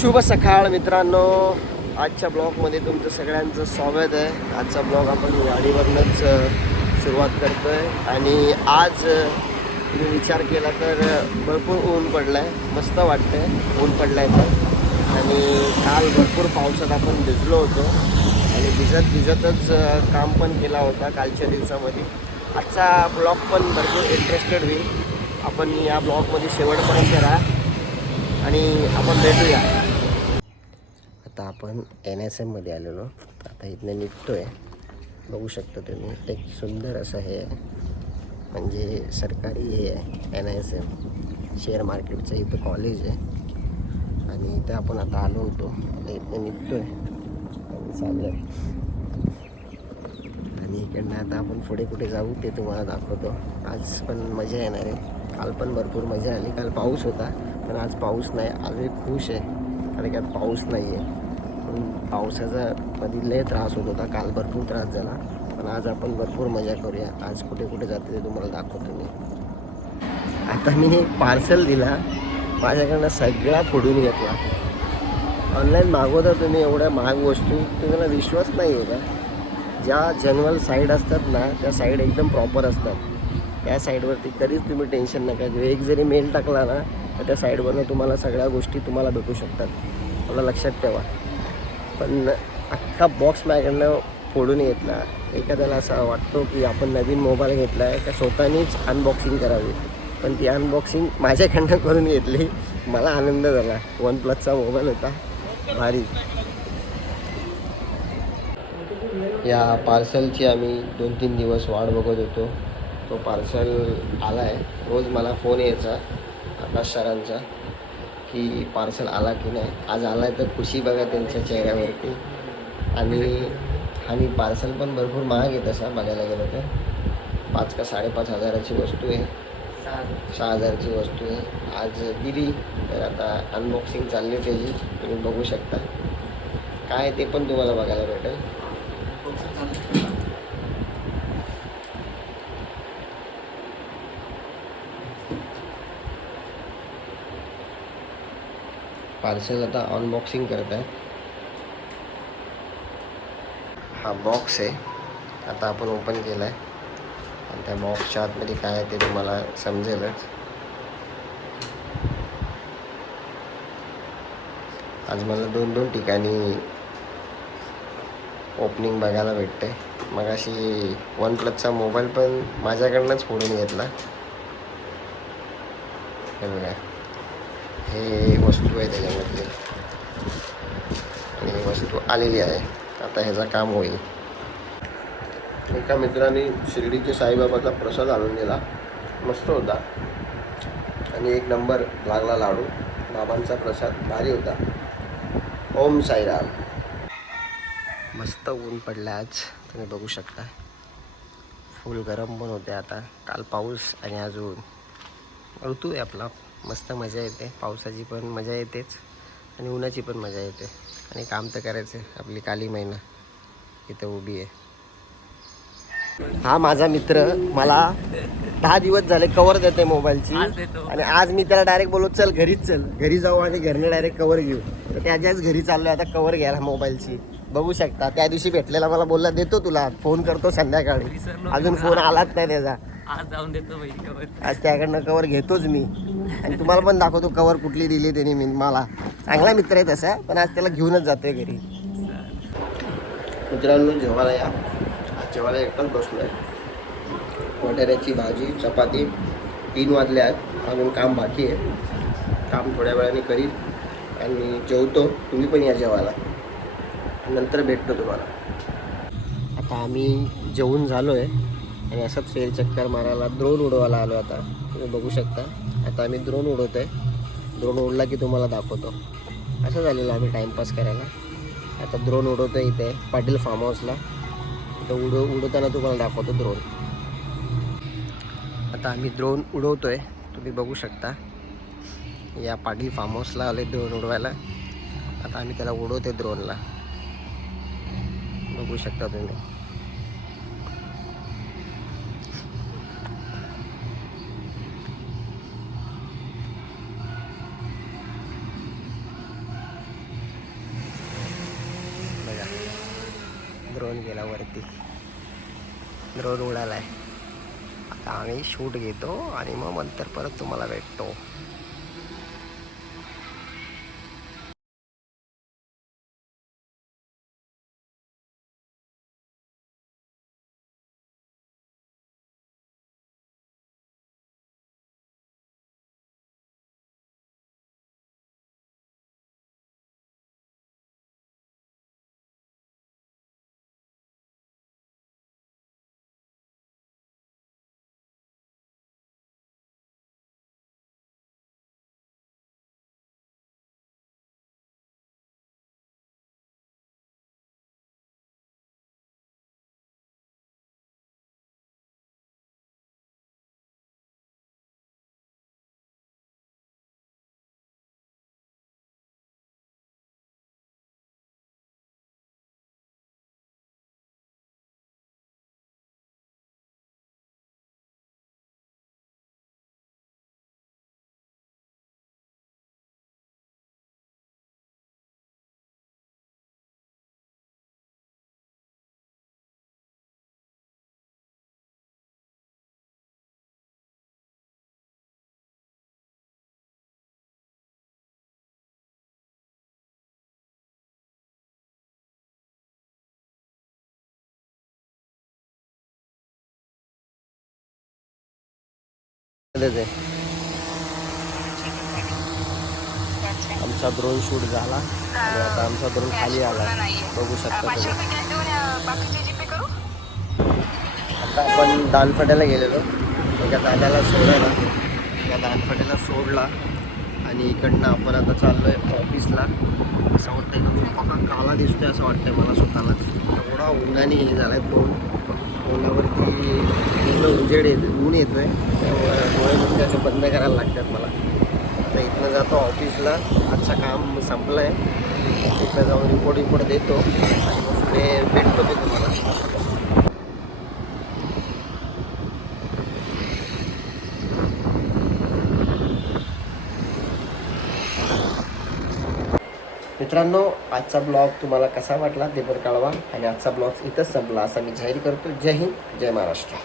शुभ सकाळ मित्रांनो. आजच्या ब्लॉगमध्ये तुमचं सगळ्यांचं स्वागत आहे. आजचा ब्लॉग आपण वाडीवरूनच सुरुवात करतो आहे आणि आज मी तुम्ही विचार केला तर भरपूर ऊन पडलं आहे मस्त वाटतं आहे ऊन पडलं आहे तर आणि काल भरपूर पावसात आपण भिजलो होतो. आणि भिजत भिजतच काम पण केला होता कालच्या दिवसामध्ये. आजचा ब्लॉग पण भरपूर इंटरेस्टेड होईल. आपण या ब्लॉगमध्ये शेवटपर्यंत राहा. आणि आपण भेटूया. आता आपण एन एस एममध्ये आलेलो. आता इथनं निघतो आहे बघू शकता तुम्ही एक सुंदर असं हे आहे. म्हणजे सरकारी हे आहे एन एस एम शेअर मार्केटचं इथं कॉलेज आहे. आणि इथं आपण आता आलो होतो. आता इथनं निघतो आहे चालेल आहे. आणि इकडनं आता आपण पुढे कुठे जाऊ ते तुम्हाला दाखवतो. आज पण मजा येणार आहे. काल पण भरपूर मजा आली. काल पाऊस होता पण आज पाऊस नाही. आज मी खुश आहे. कारण की आज पाऊस नाही आहे पावसाचा मध्ये लय त्रास होत होता काल भरपूर त्रास झाला. पण आज आपण भरपूर मजा करूया. आज कुठे कुठे जाते ते तुम्हाला दाखवतो मी. आता मी एक पार्सल दिला. माझ्याकडनं सगळा फोडून घेतला. ऑनलाईन मागवता तुम्ही एवढ्या महाग वस्तू तुम्हाला विश्वास नाही आहे का? ज्या जनरल साईड असतात ना त्या साईड एकदम प्रॉपर असतात. त्या साईडवरती कधीच तुम्ही टेन्शन नका घेऊ. एक जरी मेल टाकला ना तर त्या साईडवरनं तुम्हाला सगळ्या गोष्टी तुम्हाला भेटू शकतात. मला लक्षात ठेवा. पण अख्खा बॉक्स माझ्याकडनं फोडून घेतला. एखाद्याला असा वाटतो की आपण नवीन मोबाईल घेतला आहे का स्वतःनीच अनबॉक्सिंग करावी. पण ती अनबॉक्सिंग माझ्याकडनं करून घेतली. मला आनंद झाला. वन प्लसचा मोबाईल होता. भारी. या पार्सलची आम्ही दोन तीन दिवस वाट बघत होतो. तो पार्सल आला आहे रोज मला फोन यायचा. आकाश सरांचा. की पार्सल आला की नाही. आज आला आहे तर खुशी बघा त्यांच्या चेहऱ्यावरती. आणि आणि पार्सल पण भरपूर महाग आहे तसं बघायला गेलं तर. पाच का साडेपाच हजाराची वस्तू आहे. सहा हजारची वस्तू आहे. आज दिली तर आता अनबॉक्सिंग चालली त्याची. तुम्ही बघू शकता. काय ते पण तुम्हाला बघायला भेटेल. पार्सल आता अनबॉक्सिंग करत आहे. हा बॉक्स आहे. आता आपण ओपन केला आहे आणि त्या बॉक्सच्या आतमध्ये काय आहे ते तुम्हाला समजेलच. आज मला दोन दोन ठिकाणी ओपनिंग बघायला भेटते मग अशी वन प्लसचा मोबाईल पण माझ्याकडनंच फोडून घेतला. हे बघा. हे वस्तू आहे त्याच्यामधली आणि ही वस्तू आलेली आहे. आता ह्याचं काम होईल. एका मित्राने शिर्डीचे साईबाबाचा प्रसाद आणून दिला. मस्त होता. आणि एक नंबर लागला लाडू. बाबांचा प्रसाद भारी होता. ओम साईराम. मस्त ऊन पडलं आज. तुम्ही बघू शकता. फुल गरम पण होते आता. काल पाऊस आणि आज ऊन. ऋतू आहे आपला. मस्त मजा येते. पावसाची पण मजा येतेच. आणि उन्हाची पण मजा येते. आणि काम तर करायचं आहे आपली काली महिना इथं उभी आहे. हा माझा मित्र मला दहा दिवस झाले कवर देते मोबाईलची. आणि आज मी त्याला डायरेक्ट बोललो चल घरीच चल. घरी जाऊ आणि घरनं डायरेक्ट कवर घेऊ. तर त्याच्याच घरी चाललोय आता कवर घ्यायला मोबाईलची. बघू शकता. त्या दिवशी भेटलेला मला बोलला देतो तुला. फोन करतो संध्याकाळी. अजून फोन आलाच नाही त्याचा. आज जाऊन देतो आज त्याकडनं कवर घेतोच मी. आणि तुम्हाला पण दाखवतो कवर कुठली दिली त्यांनी मी मला. चांगला मित्र आहे तसा पण आज त्याला घेऊनच जातोय घरी. मित्रांनो जेवायला या. आज जेवायला एकटाच बसलो आहे वटाण्याची भाजी चपाती तीन वाजले आहेत. अजून काम बाकी आहे. काम थोड्या वेळाने करीन. आणि जेवतो. तुम्ही पण या जेवायला. नंतर भेटतो तुम्हाला. आता आम्ही जेवून झालो आहे आणि असंच फेर चक्कर मारायला द्रोण उडवायला आलो आता. तुम्ही बघू शकता. आता आम्ही द्रोण उडवतो आहे द्रोण उडला की तुम्हाला दाखवतो. असं झालेलं आम्ही टाईमपास करायला. आता द्रोण उडवतो आहे इथे पाटील फार्म हाऊसला तर उडव उडवताना तुम्हाला दाखवतो द्रोण आता आम्ही द्रोण उडवतो आहे तुम्ही बघू शकता. या पाटील फार्म हाऊसला आले द्रोण उडवायला. आता आम्ही त्याला उडवतो आहे द्रोणला बघू शकता तुम्ही. ड्रोन गेला वरती ड्रोन आहे आता आम्ही शूट घेतो आणि मग नंतर परत तुम्हाला भेटतो. देते. आमचा ड्रोन शूट झाला. आणि आता आमचा ड्रोन खाली आला. बघू शकता तुम्ही. आता आपण दानफट्याला गेलेलो. एका दादाला सोडला त्या दानफट्याला सोडला. आणि इकडनं आपण आता चाललो आहे ऑफिसला असं मी पक्का काला दिसतोय असं वाटतंय मला स्वतःलाच एवढा उन्हाने हे झालाय तोंड तोंडावरती पूर्ण उजेड येत ऊन येतो आहे त्यामुळे डोळे नुसते असे बंद करायला लागतात मला. आता इथनं जातो ऑफिसला. आजचं काम संपलं आहे तिथनं जाऊन रिपोर्ट रिपोर्ट देतो. आणि मग पुढे भेटतो मी तुम्हाला. मित्रांनो आजचा ब्लॉग तुम्हाला कसा वाटला ते पण कळवा आणि आजचा ब्लॉग इथंच संपला. असा मी जाहीर करतो. जय हिंद जय महाराष्ट्र.